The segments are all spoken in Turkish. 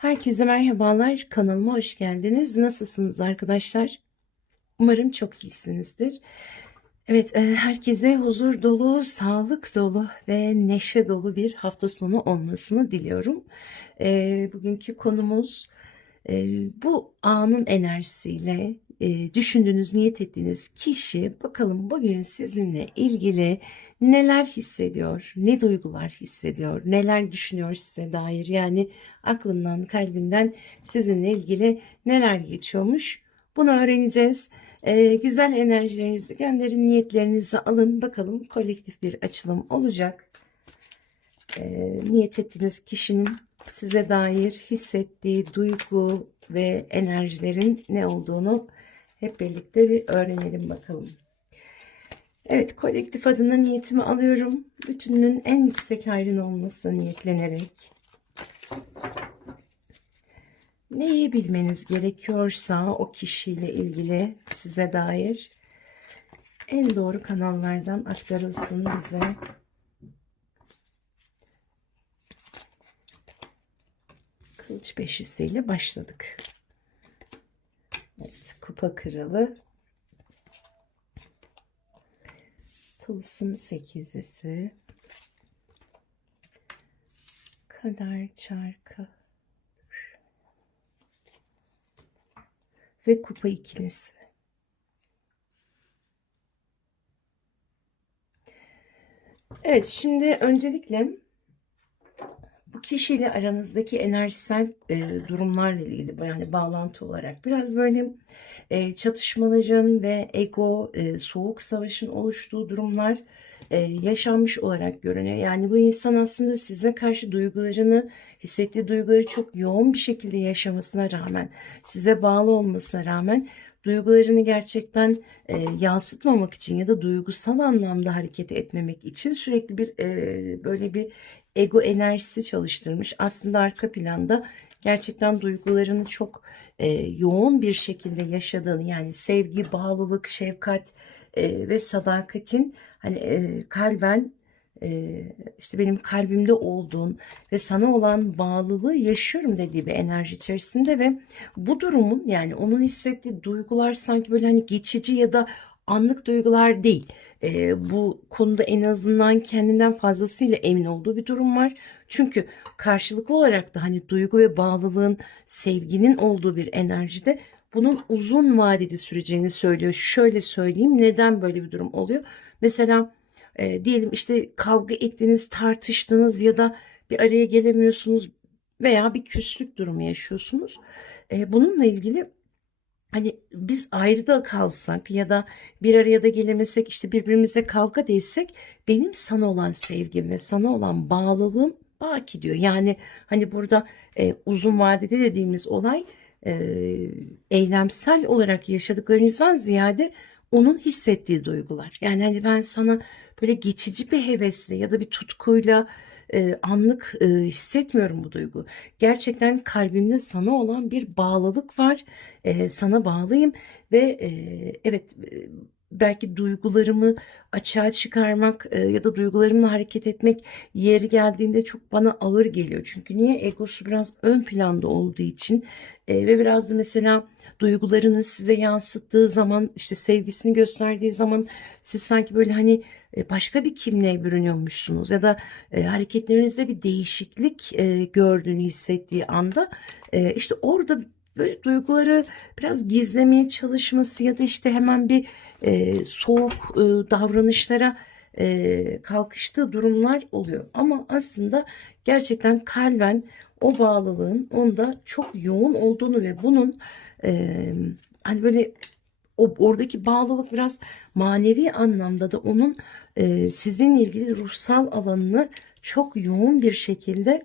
Herkese merhabalar. Kanalıma hoş geldiniz. Nasılsınız arkadaşlar? Umarım çok iyisinizdir. Evet, e, herkese huzur dolu, sağlık dolu ve neşe dolu bir hafta sonu olmasını diliyorum. E, Bugünkü konumuz e, bu anın enerjisiyle e, düşündüğünüz, niyet ettiğiniz kişi bakalım bugün sizinle ilgili neler hissediyor, ne duygular hissediyor, neler düşünüyor size dair. Yani aklından, kalbinden sizinle ilgili neler geçiyormuş bunu öğreneceğiz. Ee, güzel enerjilerinizi gönderin, niyetlerinizi alın. Bakalım kolektif bir açılım olacak. Ee, niyet ettiğiniz kişinin size dair hissettiği duygu ve enerjilerin ne olduğunu hep birlikte bir öğrenelim bakalım. Evet, kolektif adına niyetimi alıyorum. Bütünün en yüksek hayrın olması niyetlenerek. Neyi bilmeniz gerekiyorsa o kişiyle ilgili size dair en doğru kanallardan aktarılsın bize. Kılıç beşisiyle başladık. Kupa kralı. Tılsım sekizlisi. Kader çarkı. Ve kupa ikilisi. Evet, şimdi öncelikle bu kişiyle aranızdaki enerjisel e, durumlarla ilgili yani bağlantı olarak biraz böyle e, çatışmaların ve ego, e, soğuk savaşın oluştuğu durumlar e, yaşanmış olarak görünüyor. Yani bu insan aslında size karşı duygularını, hissettiği duyguları çok yoğun bir şekilde yaşamasına rağmen, size bağlı olmasına rağmen duygularını gerçekten e, yansıtmamak için ya da duygusal anlamda hareket etmemek için sürekli bir e, böyle bir ego enerjisi çalıştırmış. Aslında arka planda gerçekten duygularını çok e, yoğun bir şekilde yaşadığını yani sevgi, bağlılık, şefkat e, ve sadakatin hani e, kalben e, işte benim kalbimde olduğun ve sana olan bağlılığı yaşıyorum dediği bir enerji içerisinde ve bu durumun yani onun hissettiği duygular sanki böyle hani geçici ya da anlık duygular değil. E, bu konuda en azından kendinden fazlasıyla emin olduğu bir durum var. Çünkü karşılıklı olarak da hani duygu ve bağlılığın, sevginin olduğu bir enerjide bunun uzun vadeli süreceğini söylüyor. Şöyle söyleyeyim neden böyle bir durum oluyor? Mesela e, diyelim işte kavga ettiniz, tartıştınız ya da bir araya gelemiyorsunuz veya bir küslük durumu yaşıyorsunuz. E, bununla ilgili hani biz ayrıda kalsak ya da bir araya da gelemesek işte birbirimize kavga değsek benim sana olan sevgim ve sana olan bağlılığım baki diyor. Yani hani burada e, uzun vadede dediğimiz olay e, eylemsel olarak yaşadıklarınızdan ziyade onun hissettiği duygular. Yani hani ben sana böyle geçici bir hevesle ya da bir tutkuyla e, anlık e, hissetmiyorum bu duygu. Gerçekten kalbimde sana olan bir bağlılık var. E, sana bağlıyım ve e, evet belki duygularımı açığa çıkarmak e, ya da duygularımla hareket etmek yeri geldiğinde çok bana ağır geliyor. Çünkü niye egosu biraz ön planda olduğu için e, ve biraz da mesela duygularını size yansıttığı zaman işte sevgisini gösterdiği zaman siz sanki böyle hani e, başka bir kimliğe bürünüyormuşsunuz ya da e, hareketlerinizde bir değişiklik e, gördüğünü hissettiği anda e, işte orada böyle duyguları biraz gizlemeye çalışması ya da işte hemen bir e, soğuk e, davranışlara e, kalkıştığı durumlar oluyor. Ama aslında gerçekten kalben o bağlılığın onda çok yoğun olduğunu ve bunun e, hani böyle o oradaki bağlılık biraz manevi anlamda da onun e, sizinle ilgili ruhsal alanını çok yoğun bir şekilde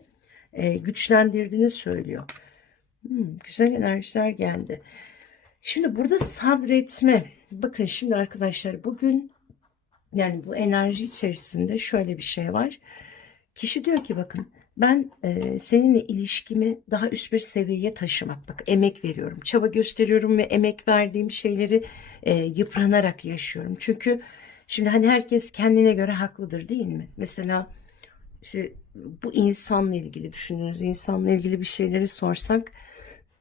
e, güçlendirdiğini söylüyor. Hmm, güzel enerjiler geldi. Şimdi burada sabretme. Bakın şimdi arkadaşlar bugün yani bu enerji içerisinde şöyle bir şey var. Kişi diyor ki bakın ben e, seninle ilişkimi daha üst bir seviyeye taşımak. Bak emek veriyorum, çaba gösteriyorum ve emek verdiğim şeyleri e, yıpranarak yaşıyorum. Çünkü şimdi hani herkes kendine göre haklıdır değil mi? Mesela işte bu insanla ilgili düşündüğünüz insanla ilgili bir şeyleri sorsak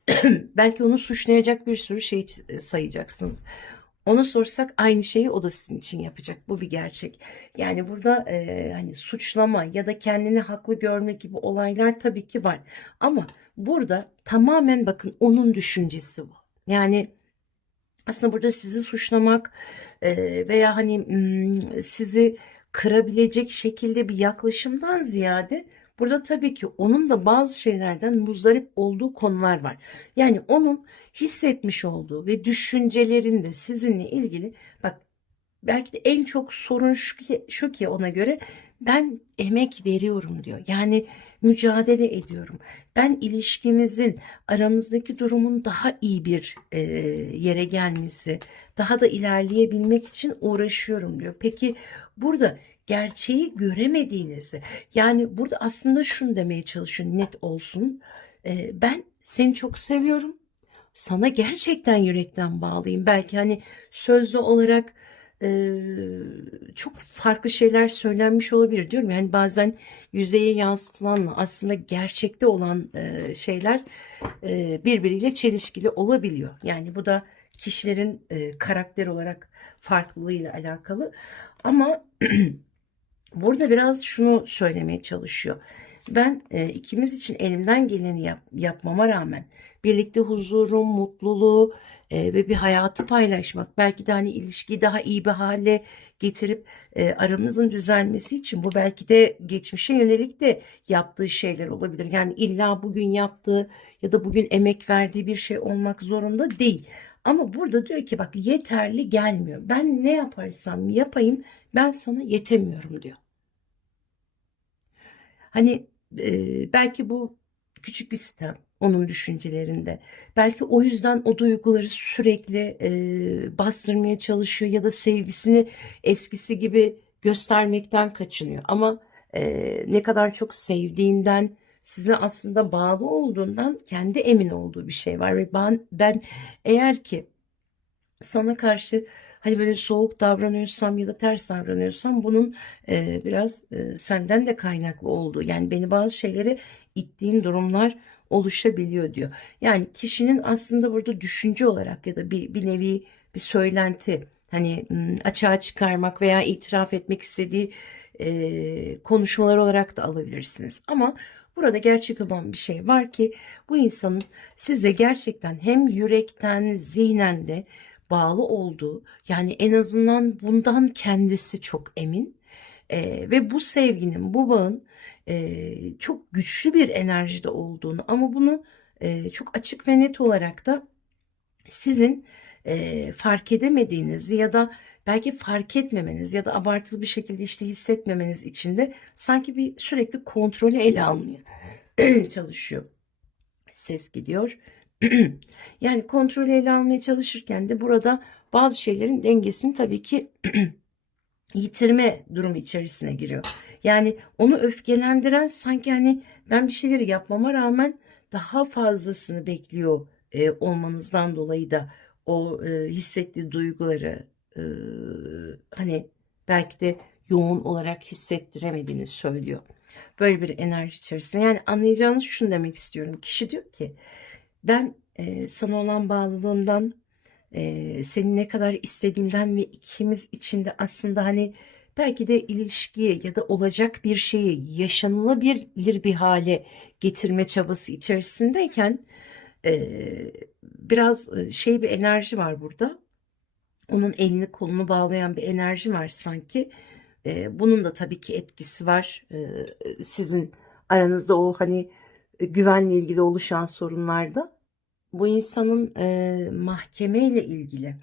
belki onu suçlayacak bir sürü şey sayacaksınız. Ona sorsak aynı şeyi o da sizin için yapacak. Bu bir gerçek. Yani burada e, hani suçlama ya da kendini haklı görme gibi olaylar tabii ki var. Ama burada tamamen bakın onun düşüncesi bu. Yani aslında burada sizi suçlamak e, veya hani mm, sizi kırabilecek şekilde bir yaklaşımdan ziyade burada tabii ki onun da bazı şeylerden muzdarip olduğu konular var. Yani onun hissetmiş olduğu ve düşüncelerinde sizinle ilgili bak belki de en çok sorun şu ki, şu ki ona göre ben emek veriyorum diyor. Yani mücadele ediyorum. Ben ilişkimizin aramızdaki durumun daha iyi bir e, yere gelmesi, daha da ilerleyebilmek için uğraşıyorum diyor. Peki burada gerçeği göremediğinizi yani burada aslında şunu demeye çalışıyor net olsun. E, ben seni çok seviyorum. Sana gerçekten yürekten bağlıyım. Belki hani sözlü olarak e, çok farklı şeyler söylenmiş olabilir diyorum. Yani bazen yüzeye yansıtılanla aslında gerçekte olan e, şeyler e, birbiriyle çelişkili olabiliyor. Yani bu da kişilerin e, karakter olarak farklılığıyla alakalı. Ama burada biraz şunu söylemeye çalışıyor. Ben e, ikimiz için elimden geleni yap, yapmama rağmen birlikte huzuru, mutluluğu e, ve bir hayatı paylaşmak, belki de hani ilişkiyi daha iyi bir hale getirip e, aramızın düzelmesi için bu belki de geçmişe yönelik de yaptığı şeyler olabilir. Yani illa bugün yaptığı ya da bugün emek verdiği bir şey olmak zorunda değil. Ama burada diyor ki bak yeterli gelmiyor. Ben ne yaparsam yapayım ben sana yetemiyorum diyor. Hani e, belki bu küçük bir sitem onun düşüncelerinde. Belki o yüzden o duyguları sürekli e, bastırmaya çalışıyor ya da sevgisini eskisi gibi göstermekten kaçınıyor. Ama e, ne kadar çok sevdiğinden, size aslında bağlı olduğundan kendi emin olduğu bir şey var ve ben ben eğer ki sana karşı hani böyle soğuk davranıyorsam ya da ters davranıyorsam bunun e, biraz e, senden de kaynaklı olduğu yani beni bazı şeylere ittiğin durumlar oluşabiliyor diyor. Yani kişinin aslında burada düşünce olarak ya da bir, bir nevi bir söylenti hani açığa çıkarmak veya itiraf etmek istediği e, konuşmalar olarak da alabilirsiniz. Ama burada gerçek olan bir şey var ki bu insanın size gerçekten hem yürekten zihnen de bağlı olduğu yani en azından bundan kendisi çok emin e, ve bu sevginin bu bağın e, çok güçlü bir enerjide olduğunu ama bunu e, çok açık ve net olarak da sizin e, fark edemediğinizi ya da belki fark etmemeniz ya da abartılı bir şekilde işte hissetmemeniz için de sanki bir sürekli kontrolü ele almaya çalışıyor. Ses gidiyor. yani kontrolü ele almaya çalışırken de burada bazı şeylerin dengesini tabii ki yitirme durumu içerisine giriyor. Yani onu öfkelendiren sanki hani ben bir şeyleri yapmama rağmen daha fazlasını bekliyor e, olmanızdan dolayı da o e, hissettiği duyguları e, hani belki de yoğun olarak hissettiremediğini söylüyor. Böyle bir enerji içerisinde. Yani anlayacağınız şunu demek istiyorum. Kişi diyor ki ben e, sana olan bağlılığımdan e, seni ne kadar istediğimden ve ikimiz içinde aslında hani belki de ilişkiye ya da olacak bir şeyi yaşanılabilir bir hale getirme çabası içerisindeyken e, biraz şey bir enerji var burada. Onun elini kolunu bağlayan bir enerji var sanki. E, bunun da tabii ki etkisi var. E, sizin aranızda o hani güvenle ilgili oluşan sorunlarda. Bu insanın e, mahkemeyle ilgili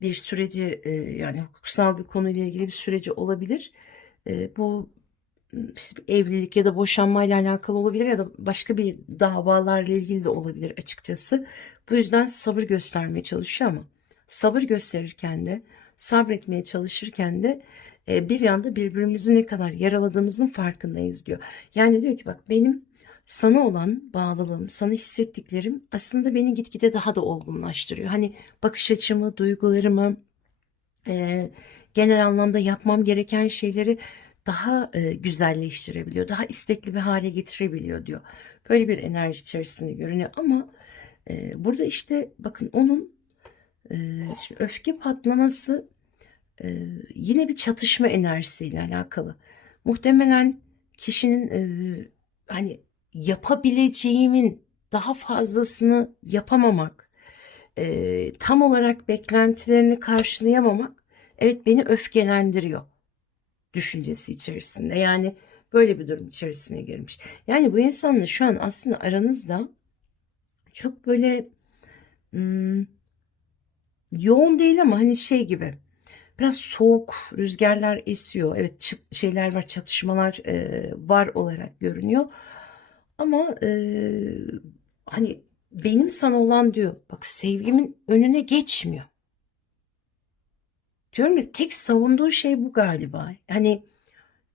bir süreci e, yani hukuksal bir konuyla ilgili bir süreci olabilir. E, bu işte evlilik ya da boşanmayla alakalı olabilir ya da başka bir davalarla ilgili de olabilir açıkçası. Bu yüzden sabır göstermeye çalışıyor ama sabır gösterirken de sabretmeye çalışırken de e, bir yanda birbirimizi ne kadar yaraladığımızın farkındayız diyor. Yani diyor ki bak benim sana olan bağlılığım, sana hissettiklerim aslında beni gitgide daha da olgunlaştırıyor. Hani bakış açımı, duygularımı, e, genel anlamda yapmam gereken şeyleri daha e, güzelleştirebiliyor, daha istekli bir hale getirebiliyor diyor. Böyle bir enerji içerisinde görünüyor ama e, burada işte bakın onun e, şimdi öfke patlaması e, yine bir çatışma enerjisiyle alakalı. Muhtemelen kişinin e, hani yapabileceğimin daha fazlasını yapamamak, e, tam olarak beklentilerini karşılayamamak evet beni öfkelendiriyor düşüncesi içerisinde. Yani böyle bir durum içerisine girmiş. Yani bu insanla şu an aslında aranızda çok böyle hmm, yoğun değil ama hani şey gibi biraz soğuk rüzgarlar esiyor. Evet şeyler var çatışmalar e, var olarak görünüyor. Ama e, hani benim sana olan diyor bak sevgimin önüne geçmiyor. Diyorum ya tek savunduğu şey bu galiba. Hani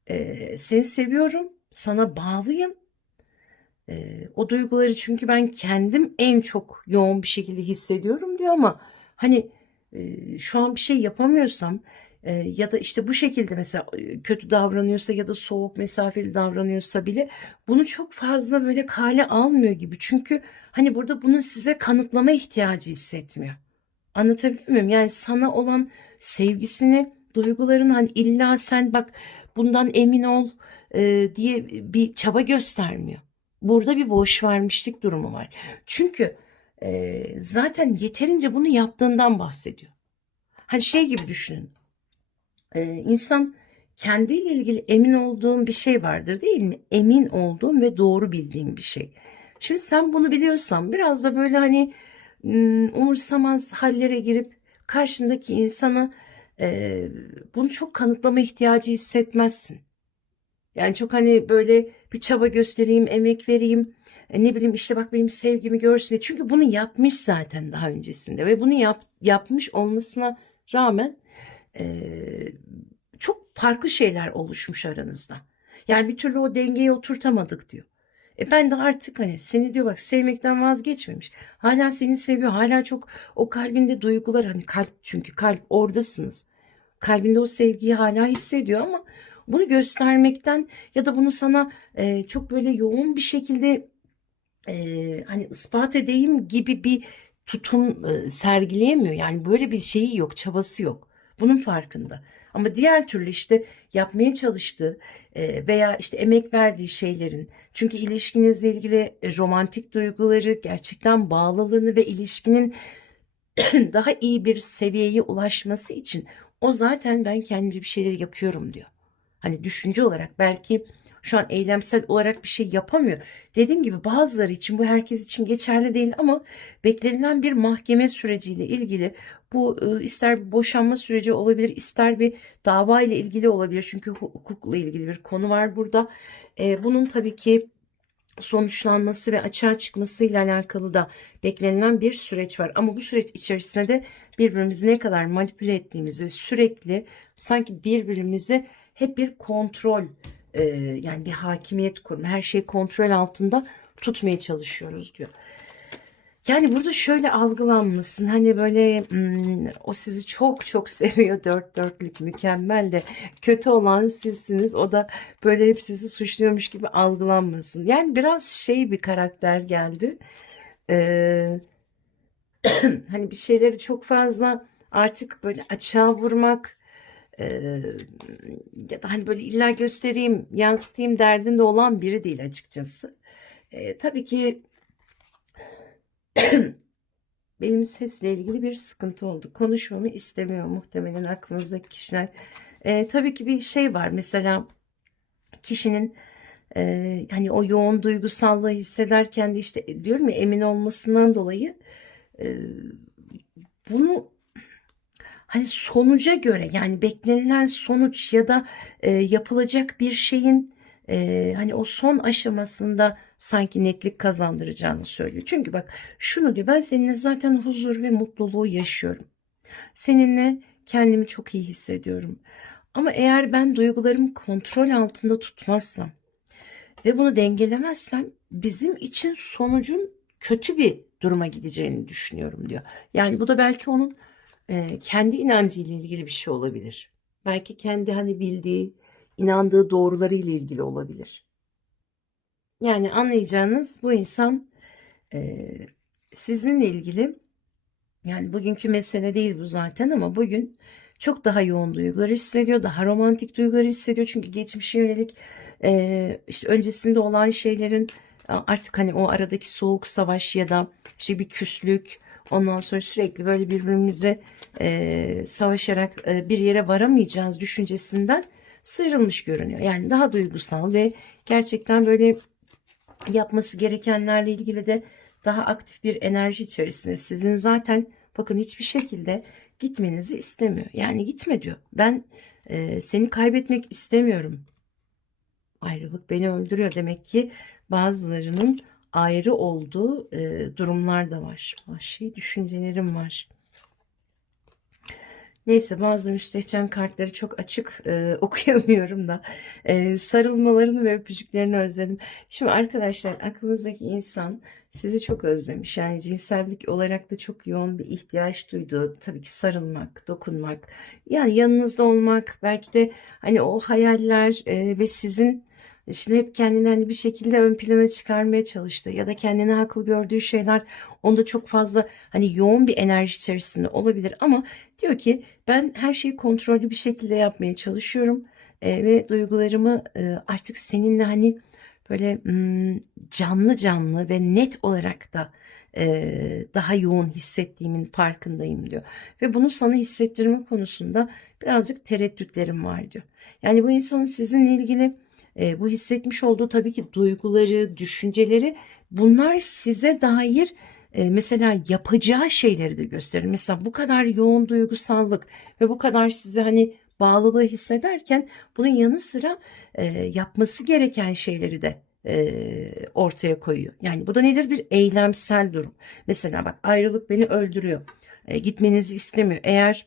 e, seni seviyorum, sana bağlıyım. E, o duyguları çünkü ben kendim en çok yoğun bir şekilde hissediyorum diyor ama hani e, şu an bir şey yapamıyorsam e, ya da işte bu şekilde mesela kötü davranıyorsa ya da soğuk mesafeli davranıyorsa bile bunu çok fazla böyle kale almıyor gibi. Çünkü hani burada bunun size kanıtlama ihtiyacı hissetmiyor. Anlatabiliyor muyum? Yani sana olan sevgisini, duygularını hani illa sen bak bundan emin ol e, diye bir çaba göstermiyor. Burada bir boş vermişlik durumu var. Çünkü e, zaten yeterince bunu yaptığından bahsediyor. Hani şey gibi düşünün. E, insan kendiyle ilgili emin olduğun bir şey vardır değil mi? Emin olduğun ve doğru bildiğin bir şey. Şimdi sen bunu biliyorsan biraz da böyle hani ım, umursamaz hallere girip karşındaki insana e, bunu çok kanıtlama ihtiyacı hissetmezsin. Yani çok hani böyle bir çaba göstereyim, emek vereyim. E, ne bileyim işte bak benim sevgimi görsün diye. Çünkü bunu yapmış zaten daha öncesinde ve bunu yap, yapmış olmasına rağmen e, çok farklı şeyler oluşmuş aranızda. Yani bir türlü o dengeyi oturtamadık diyor. E ben de artık hani seni diyor bak sevmekten vazgeçmemiş. Hala seni seviyor. Hala çok o kalbinde duygular hani kalp çünkü kalp oradasınız. Kalbinde o sevgiyi hala hissediyor ama bunu göstermekten ya da bunu sana e, çok böyle yoğun bir şekilde e, hani ispat edeyim gibi bir tutum e, sergileyemiyor. Yani böyle bir şeyi yok, çabası yok. Bunun farkında. Ama diğer türlü işte yapmaya çalıştığı e, veya işte emek verdiği şeylerin çünkü ilişkinizle ilgili e, romantik duyguları, gerçekten bağlılığını ve ilişkinin daha iyi bir seviyeye ulaşması için o zaten ben kendimce bir şeyler yapıyorum diyor. Hani düşünce olarak belki şu an eylemsel olarak bir şey yapamıyor. Dediğim gibi bazıları için bu herkes için geçerli değil ama beklenilen bir mahkeme süreciyle ilgili bu e, ister boşanma süreci olabilir ister bir dava ile ilgili olabilir. Çünkü hukukla ilgili bir konu var burada. E, bunun tabii ki sonuçlanması ve açığa çıkmasıyla alakalı da beklenilen bir süreç var. Ama bu süreç içerisinde de birbirimizi ne kadar manipüle ettiğimizi sürekli sanki birbirimizi hep bir kontrol e, yani bir hakimiyet kurma her şeyi kontrol altında tutmaya çalışıyoruz diyor. Yani burada şöyle algılanmasın hani böyle hmm, o sizi çok çok seviyor dört dörtlük mükemmel de kötü olan sizsiniz o da böyle hep sizi suçluyormuş gibi algılanmasın. Yani biraz şey bir karakter geldi. Ee, hani bir şeyleri çok fazla artık böyle açığa vurmak e, ya da hani böyle illa göstereyim yansıtayım derdinde olan biri değil açıkçası. E, tabii ki benim sesle ilgili bir sıkıntı oldu. Konuşmamı istemiyor muhtemelen aklınızdaki kişiler. E, tabii ki bir şey var. Mesela kişinin e, hani o yoğun duygusallığı hissederken de işte diyorum ya emin olmasından dolayı e, bunu hani sonuca göre yani beklenilen sonuç ya da e, yapılacak bir şeyin e, hani o son aşamasında sanki netlik kazandıracağını söylüyor. Çünkü bak şunu diyor ben seninle zaten huzur ve mutluluğu yaşıyorum. Seninle kendimi çok iyi hissediyorum. Ama eğer ben duygularımı kontrol altında tutmazsam ve bunu dengelemezsem bizim için sonucun kötü bir duruma gideceğini düşünüyorum diyor. Yani bu da belki onun kendi inancıyla ilgili bir şey olabilir. Belki kendi hani bildiği inandığı doğruları ile ilgili olabilir. Yani anlayacağınız bu insan e, sizinle ilgili yani bugünkü mesele değil bu zaten ama bugün çok daha yoğun duygular hissediyor, daha romantik duygular hissediyor. Çünkü geçmişe yönelik e, işte öncesinde olan şeylerin artık hani o aradaki soğuk savaş ya da işte bir küslük ondan sonra sürekli böyle birbirimize e, savaşarak e, bir yere varamayacağız düşüncesinden sıyrılmış görünüyor. Yani daha duygusal ve gerçekten böyle yapması gerekenlerle ilgili de daha aktif bir enerji içerisinde. Sizin zaten bakın hiçbir şekilde gitmenizi istemiyor. Yani gitme diyor. Ben e, seni kaybetmek istemiyorum. Ayrılık beni öldürüyor. Demek ki bazılarının ayrı olduğu e, durumlar da var. Vahşi düşüncelerim var. Neyse bazı müstehcen kartları çok açık e, okuyamıyorum da e, sarılmalarını ve öpücüklerini özledim. Şimdi arkadaşlar aklınızdaki insan sizi çok özlemiş. Yani cinsellik olarak da çok yoğun bir ihtiyaç duyduğu tabii ki sarılmak, dokunmak, yani yanınızda olmak, belki de hani o hayaller e, ve sizin Şimdi hep kendini hani bir şekilde ön plana çıkarmaya çalıştı ya da kendine haklı gördüğü şeyler onda çok fazla hani yoğun bir enerji içerisinde olabilir ama diyor ki ben her şeyi kontrollü bir şekilde yapmaya çalışıyorum e, ve duygularımı e, artık seninle hani böyle hmm, canlı canlı ve net olarak da e, daha yoğun hissettiğimin farkındayım diyor. Ve bunu sana hissettirme konusunda birazcık tereddütlerim var diyor. Yani bu insanın sizinle ilgili e, bu hissetmiş olduğu tabii ki duyguları, düşünceleri bunlar size dair e, mesela yapacağı şeyleri de gösterir. Mesela bu kadar yoğun duygusallık ve bu kadar size hani bağlılığı hissederken bunun yanı sıra e, yapması gereken şeyleri de e, ortaya koyuyor. Yani bu da nedir? Bir eylemsel durum. Mesela bak ayrılık beni öldürüyor. E, gitmenizi istemiyor. Eğer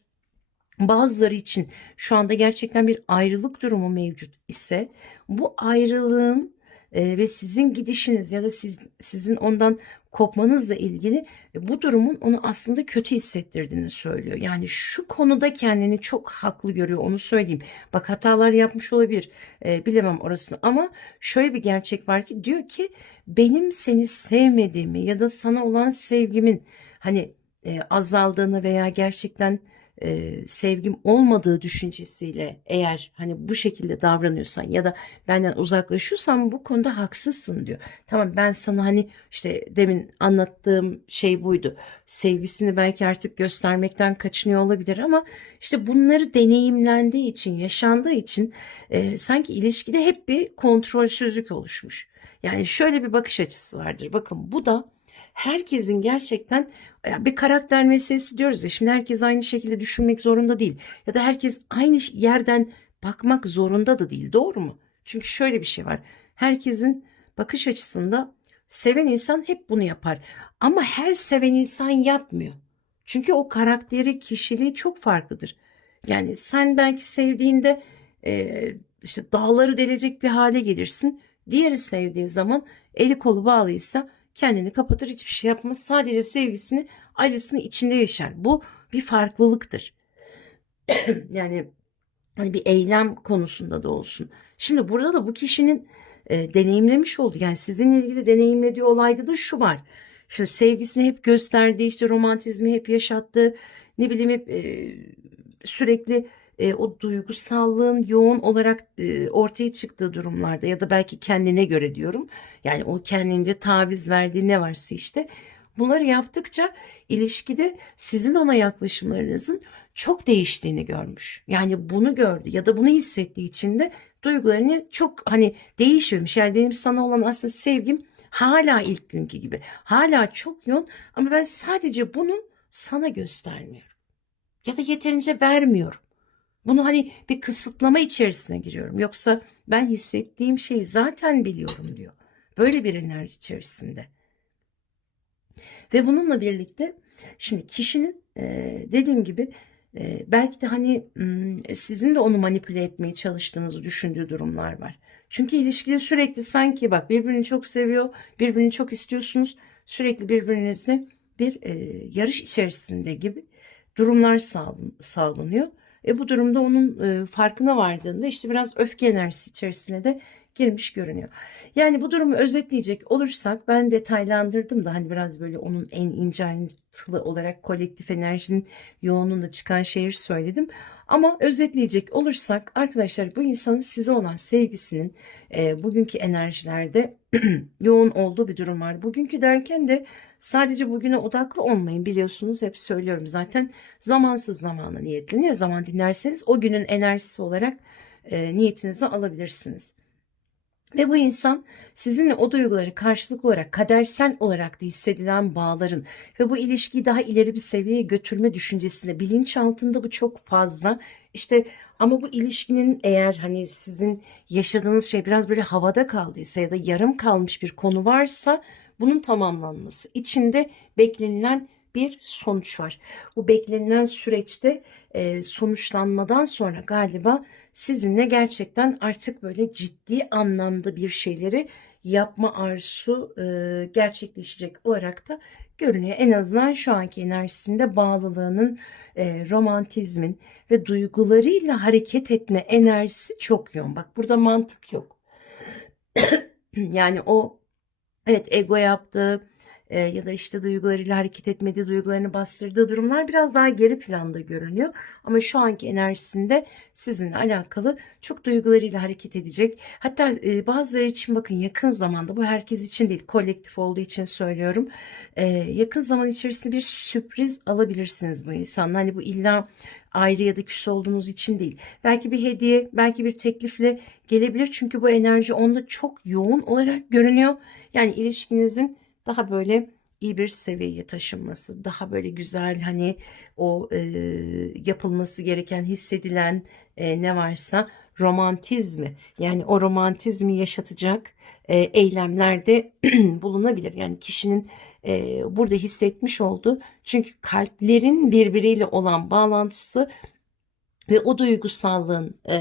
bazıları için şu anda gerçekten bir ayrılık durumu mevcut ise bu ayrılığın e, ve sizin gidişiniz ya da siz, sizin ondan kopmanızla ilgili e, bu durumun onu aslında kötü hissettirdiğini söylüyor. Yani şu konuda kendini çok haklı görüyor onu söyleyeyim. Bak hatalar yapmış olabilir e, bilemem orasını ama şöyle bir gerçek var ki diyor ki benim seni sevmediğimi ya da sana olan sevgimin hani e, azaldığını veya gerçekten e, sevgim olmadığı düşüncesiyle eğer hani bu şekilde davranıyorsan ya da benden uzaklaşıyorsan bu konuda haksızsın diyor. Tamam ben sana hani işte demin anlattığım şey buydu. Sevgisini belki artık göstermekten kaçınıyor olabilir ama işte bunları deneyimlendiği için, yaşandığı için e, sanki ilişkide hep bir kontrolsüzlük oluşmuş. Yani şöyle bir bakış açısı vardır. Bakın bu da herkesin gerçekten bir karakter meselesi diyoruz ya şimdi herkes aynı şekilde düşünmek zorunda değil ya da herkes aynı yerden bakmak zorunda da değil doğru mu? Çünkü şöyle bir şey var herkesin bakış açısında seven insan hep bunu yapar ama her seven insan yapmıyor. Çünkü o karakteri kişiliği çok farklıdır. Yani sen belki sevdiğinde e, işte dağları delecek bir hale gelirsin. Diğeri sevdiği zaman eli kolu bağlıysa kendini kapatır hiçbir şey yapmaz. Sadece sevgisini acısını içinde yaşar. Bu bir farklılıktır. yani hani bir eylem konusunda da olsun. Şimdi burada da bu kişinin e, deneyimlemiş oldu. Yani sizinle ilgili deneyimlediği olayda da şu var. İşte sevgisini hep gösterdi, işte romantizmi hep yaşattı. Ne bileyim hep e, sürekli e, o duygusallığın yoğun olarak e, ortaya çıktığı durumlarda ya da belki kendine göre diyorum. Yani o kendince taviz verdiği ne varsa işte bunları yaptıkça ilişkide sizin ona yaklaşımlarınızın çok değiştiğini görmüş. Yani bunu gördü ya da bunu hissettiği için de duygularını çok hani değişmemiş. Yani benim sana olan aslında sevgim hala ilk günkü gibi. Hala çok yoğun ama ben sadece bunu sana göstermiyorum. Ya da yeterince vermiyorum. Bunu hani bir kısıtlama içerisine giriyorum. Yoksa ben hissettiğim şeyi zaten biliyorum diyor. Böyle bir enerji içerisinde. Ve bununla birlikte şimdi kişinin e, dediğim gibi e, belki de hani sizin de onu manipüle etmeye çalıştığınızı düşündüğü durumlar var. Çünkü ilişkide sürekli sanki bak birbirini çok seviyor, birbirini çok istiyorsunuz. Sürekli birbirinizle bir e, yarış içerisinde gibi durumlar sağlanıyor. E bu durumda onun e, farkına vardığında işte biraz öfke enerjisi içerisine de girmiş görünüyor. Yani bu durumu özetleyecek olursak ben detaylandırdım da hani biraz böyle onun en ince ayrıntılı olarak kolektif enerjinin yoğunluğunda çıkan şeyi söyledim. Ama özetleyecek olursak arkadaşlar bu insanın size olan sevgisinin e, bugünkü enerjilerde yoğun olduğu bir durum var. Bugünkü derken de sadece bugüne odaklı olmayın biliyorsunuz hep söylüyorum zaten zamansız zamana niyetli. Ne zaman dinlerseniz o günün enerjisi olarak e, niyetinizi alabilirsiniz. Ve bu insan sizinle o duyguları karşılıklı olarak kadersel olarak da hissedilen bağların ve bu ilişkiyi daha ileri bir seviyeye götürme düşüncesinde bilinçaltında bu çok fazla. İşte ama bu ilişkinin eğer hani sizin yaşadığınız şey biraz böyle havada kaldıysa ya da yarım kalmış bir konu varsa bunun tamamlanması içinde beklenilen bir sonuç var. Bu beklenilen süreçte e, sonuçlanmadan sonra galiba sizinle gerçekten artık böyle ciddi anlamda bir şeyleri yapma arzusu e, gerçekleşecek olarak da görünüyor. En azından şu anki enerjisinde bağlılığının, e, romantizmin ve duygularıyla hareket etme enerjisi çok yoğun. Bak burada mantık yok. yani o evet ego yaptı, e, ya da işte duygularıyla hareket etmediği, duygularını bastırdığı durumlar biraz daha geri planda görünüyor. Ama şu anki enerjisinde sizinle alakalı çok duygularıyla hareket edecek. Hatta e, bazıları için bakın yakın zamanda bu herkes için değil kolektif olduğu için söylüyorum. E, yakın zaman içerisinde bir sürpriz alabilirsiniz bu insanla. Hani bu illa ayrı ya da küs olduğunuz için değil. Belki bir hediye, belki bir teklifle gelebilir. Çünkü bu enerji onda çok yoğun olarak görünüyor. Yani ilişkinizin daha böyle iyi bir seviyeye taşınması, daha böyle güzel hani o e, yapılması gereken hissedilen e, ne varsa romantizmi yani o romantizmi yaşatacak e, eylemlerde bulunabilir. Yani kişinin e, burada hissetmiş olduğu çünkü kalplerin birbiriyle olan bağlantısı ve o duygusallığın e,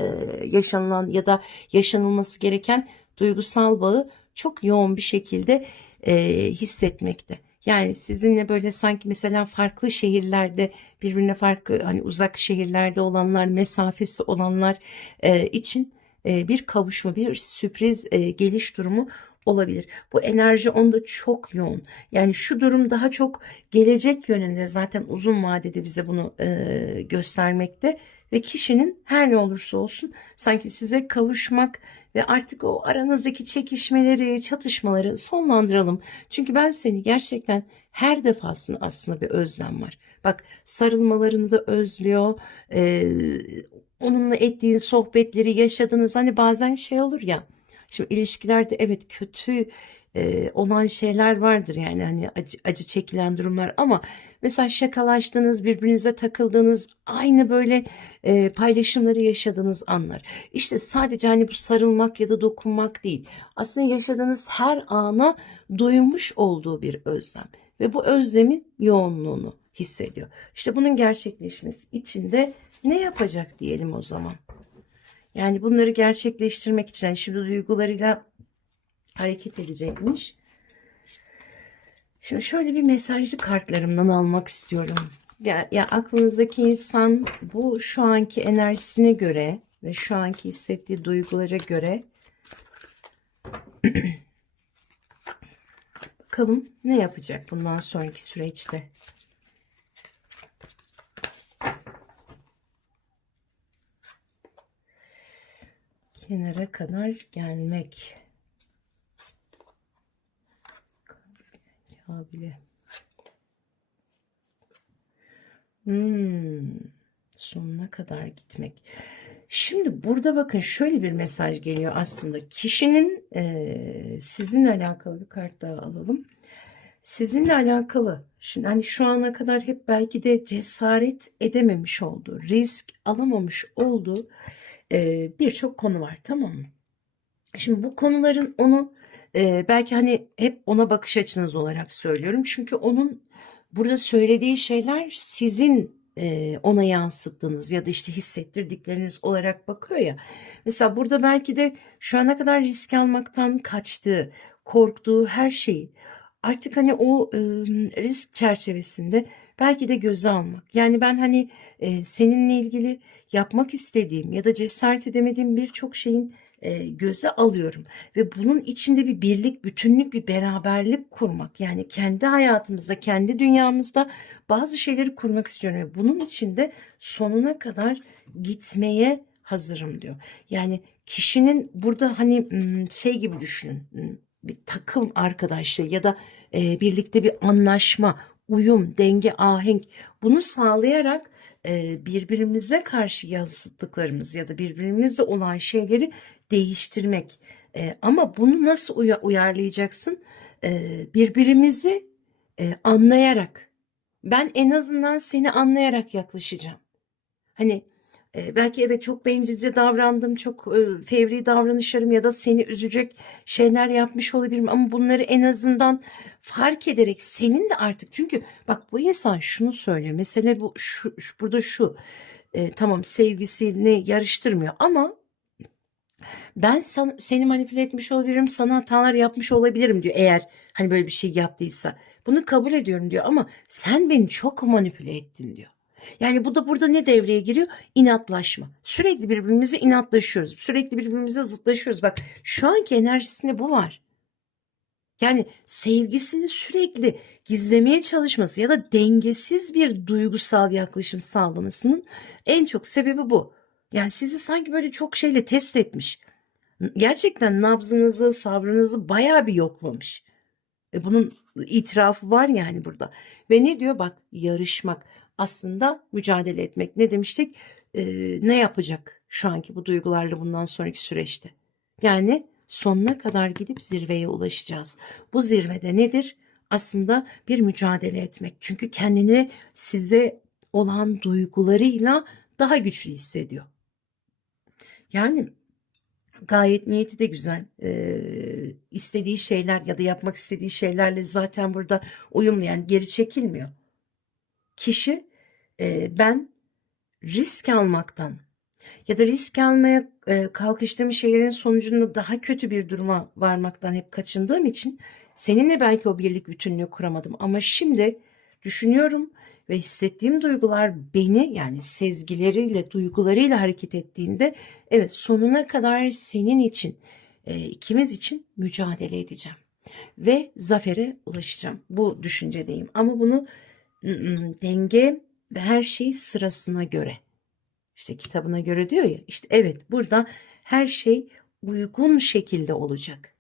yaşanılan ya da yaşanılması gereken duygusal bağı çok yoğun bir şekilde e, hissetmekte. Yani sizinle böyle sanki mesela farklı şehirlerde birbirine farklı hani uzak şehirlerde olanlar mesafesi olanlar e, için e, bir kavuşma bir sürpriz e, geliş durumu olabilir. Bu enerji onda çok yoğun. Yani şu durum daha çok gelecek yönünde zaten uzun vadede bize bunu e, göstermekte ve kişinin her ne olursa olsun sanki size kavuşmak ve artık o aranızdaki çekişmeleri, çatışmaları sonlandıralım. Çünkü ben seni gerçekten her defasında aslında bir özlem var. Bak sarılmalarını da özlüyor. Ee, onunla ettiğin sohbetleri yaşadınız. Hani bazen şey olur ya. Şimdi ilişkilerde evet kötü e, olan şeyler vardır yani hani acı, acı çekilen durumlar ama mesela şakalaştığınız birbirinize takıldığınız aynı böyle e, paylaşımları yaşadığınız anlar. İşte sadece hani bu sarılmak ya da dokunmak değil aslında yaşadığınız her ana doymuş olduğu bir özlem ve bu özlemin yoğunluğunu hissediyor. İşte bunun gerçekleşmesi için de ne yapacak diyelim o zaman yani bunları gerçekleştirmek için yani şimdi duygularıyla hareket edecekmiş. Şimdi şöyle bir mesajlı kartlarımdan almak istiyorum. Ya, ya aklınızdaki insan bu şu anki enerjisine göre ve şu anki hissettiği duygulara göre bakalım ne yapacak bundan sonraki süreçte. Kenara kadar gelmek. Kabile. Hmm, sonuna kadar gitmek. Şimdi burada bakın şöyle bir mesaj geliyor aslında. Kişinin e, sizinle alakalı bir kart daha alalım. Sizinle alakalı. Şimdi hani şu ana kadar hep belki de cesaret edememiş olduğu, risk alamamış olduğu e, birçok konu var tamam mı? Şimdi bu konuların onu e, belki hani hep ona bakış açınız olarak söylüyorum. Çünkü onun burada söylediği şeyler sizin e, ona yansıttığınız ya da işte hissettirdikleriniz olarak bakıyor ya. Mesela burada belki de şu ana kadar risk almaktan kaçtığı, korktuğu her şeyi artık hani o risk çerçevesinde belki de göze almak. Yani ben hani e, seninle ilgili yapmak istediğim ya da cesaret edemediğim birçok şeyin e, göze alıyorum ve bunun içinde bir birlik, bütünlük, bir beraberlik kurmak. Yani kendi hayatımızda, kendi dünyamızda bazı şeyleri kurmak istiyorum ve bunun içinde sonuna kadar gitmeye hazırım diyor. Yani kişinin burada hani şey gibi düşünün. Bir takım arkadaşlığı ya da e, birlikte bir anlaşma, uyum, denge, ahenk bunu sağlayarak e, birbirimize karşı yansıttıklarımız ya da birbirimizle olan şeyleri değiştirmek. E, ama bunu nasıl uya- uyarlayacaksın? E, birbirimizi anlayarak. Ben en azından seni anlayarak yaklaşacağım. Hani belki evet çok bencilce davrandım, çok fevri davranışlarım ya da seni üzecek şeyler yapmış olabilirim ama bunları en azından fark ederek senin de artık çünkü bak bu insan şunu söylüyor. Mesele bu şu, şu- burada şu. E, tamam sevgisini yarıştırmıyor ama ben san- seni manipüle etmiş olabilirim, sana hatalar yapmış olabilirim diyor eğer hani böyle bir şey yaptıysa. Bunu kabul ediyorum diyor ama sen beni çok manipüle ettin diyor. Yani bu da burada ne devreye giriyor? İnatlaşma. Sürekli birbirimize inatlaşıyoruz. Sürekli birbirimize zıtlaşıyoruz. Bak şu anki enerjisinde bu var. Yani sevgisini sürekli gizlemeye çalışması ya da dengesiz bir duygusal yaklaşım sağlamasının en çok sebebi bu. Yani sizi sanki böyle çok şeyle test etmiş. Gerçekten nabzınızı, sabrınızı bayağı bir yoklamış. E bunun itirafı var yani burada. Ve ne diyor? Bak yarışmak aslında mücadele etmek. Ne demiştik? E, ne yapacak şu anki bu duygularla bundan sonraki süreçte? Yani sonuna kadar gidip zirveye ulaşacağız. Bu zirvede nedir? Aslında bir mücadele etmek. Çünkü kendini size olan duygularıyla daha güçlü hissediyor. Yani gayet niyeti de güzel. Ee, istediği şeyler ya da yapmak istediği şeylerle zaten burada uyumlu yani geri çekilmiyor. Kişi e, ben risk almaktan ya da risk almaya e, kalkıştığım şeylerin sonucunda daha kötü bir duruma varmaktan hep kaçındığım için seninle belki o birlik bütünlüğü kuramadım. Ama şimdi düşünüyorum ve hissettiğim duygular beni yani sezgileriyle duygularıyla hareket ettiğinde evet sonuna kadar senin için e, ikimiz için mücadele edeceğim ve zafere ulaşacağım. Bu düşüncedeyim. Ama bunu denge ve her şey sırasına göre işte kitabına göre diyor ya işte evet burada her şey uygun şekilde olacak.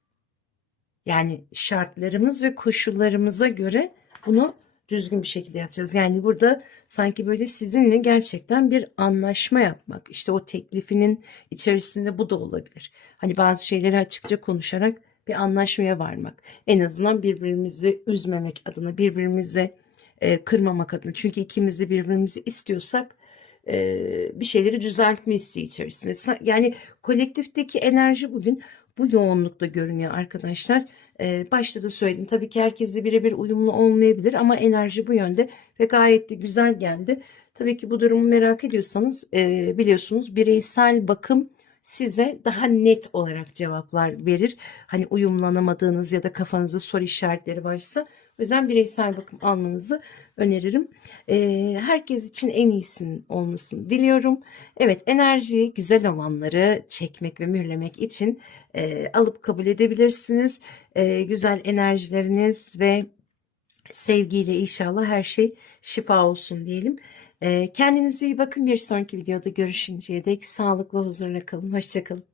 Yani şartlarımız ve koşullarımıza göre bunu düzgün bir şekilde yapacağız. Yani burada sanki böyle sizinle gerçekten bir anlaşma yapmak. İşte o teklifinin içerisinde bu da olabilir. Hani bazı şeyleri açıkça konuşarak bir anlaşmaya varmak. En azından birbirimizi üzmemek adına, birbirimizi kırmamak adına. Çünkü ikimiz de birbirimizi istiyorsak bir şeyleri düzeltme isteği içerisinde. Yani kolektifteki enerji bugün bu yoğunlukta görünüyor arkadaşlar. Başta da söyledim tabii ki herkesle birebir uyumlu olmayabilir ama enerji bu yönde ve gayet de güzel geldi. Tabii ki bu durumu merak ediyorsanız biliyorsunuz bireysel bakım size daha net olarak cevaplar verir. Hani uyumlanamadığınız ya da kafanızda soru işaretleri varsa o yüzden bireysel bakım almanızı öneririm. Ee, herkes için en iyisinin olmasını diliyorum. Evet enerjiyi güzel olanları çekmek ve mühürlemek için e, alıp kabul edebilirsiniz. E, güzel enerjileriniz ve sevgiyle inşallah her şey şifa olsun diyelim. E, kendinize iyi bakın. Bir sonraki videoda görüşünceye dek sağlıklı huzurla kalın. Hoşçakalın.